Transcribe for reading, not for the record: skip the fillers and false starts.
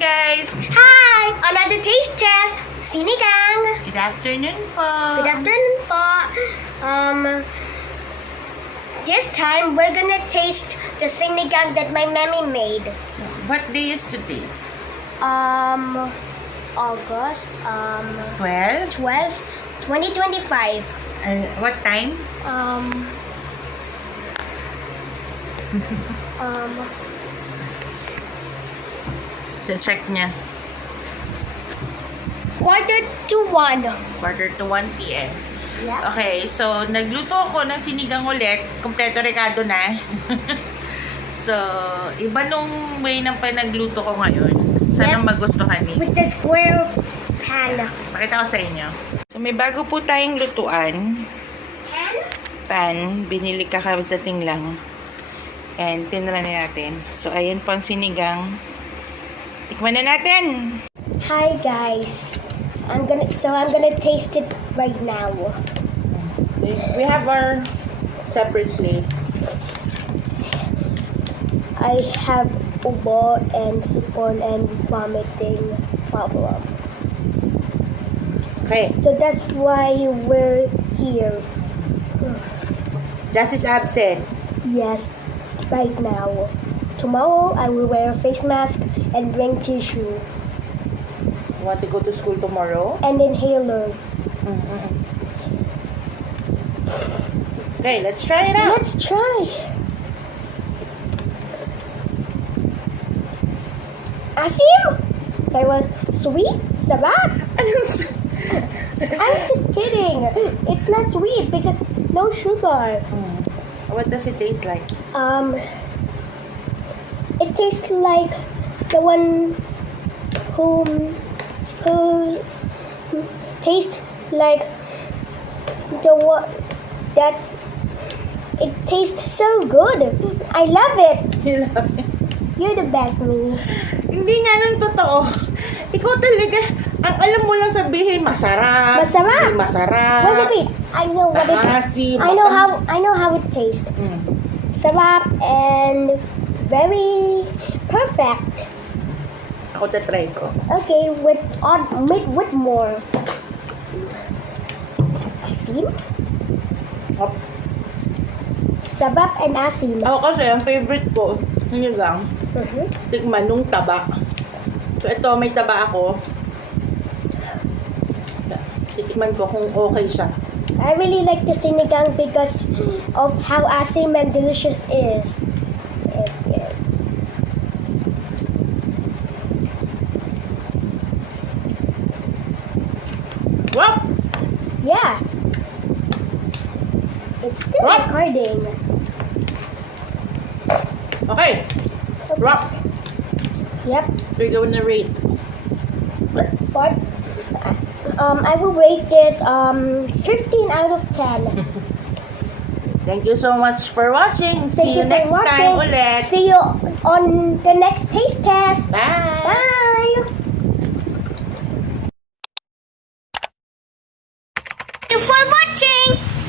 guys! Hi! Another taste test! Sinigang! Good afternoon po! Good afternoon po! This time we're gonna taste the sinigang that my mommy made. What day is today? August, 12? 12, 2025. What time? So check niya. Quarter to 1. Quarter to 1 p.m. Yeah. Okay, so nagluto ako ng sinigang ulit. Kompleto rekado na. So, iba nung way ng panagluto ko ngayon. Sana Yep. magustuhan niyo. With the square pan. Pakita ko sa inyo. So, may bago po tayong lutuan. Pan? Pan. Binili kakadating lang. And tinry na natin. So, ayan po ang sinigang. Tikman na natin! Hi guys. I'm gonna taste it right now. We have our separate plates. I have ubo and sipon and vomiting problem. Okay. So that's why we're here. Jazz is absent. Yes, right now. Tomorrow I will wear a face mask and bring tissue You want to go to school tomorrow? and inhaler. Okay, let's try it out. Let's try. Asim? That was sweet? Sarap? I'm just kidding. It's not sweet because no sugar. What does it taste like? It tastes like the one who tastes like the one that it tastes so good. I love it. You love it? You're the best, me. Hindi nga nun totoo. Ikaw talaga, ang alam mo lang sabihin, masarap. Masarap. Hindi masarap. Wait. I know what it. Maasim. I know how it tastes. Sarap and very perfect. Ako tatry ko. Okay, with more. Asim? Hop. Sarap and asim. Ako kasi, ang favorite ko, sinigang, tikman nung taba. So, ito, may taba ako. Titikman ko kung okay siya. I really like the sinigang because of how asim and delicious it is. Wow! Yeah. It's still What? recording. Okay. Rock. Yep. We're going to rate. But I will rate it 15 out of 10. Thank you so much for watching. Thank See you you for next time watching. ulit. See you on the next taste test. Bye! Bye. Thank you for watching.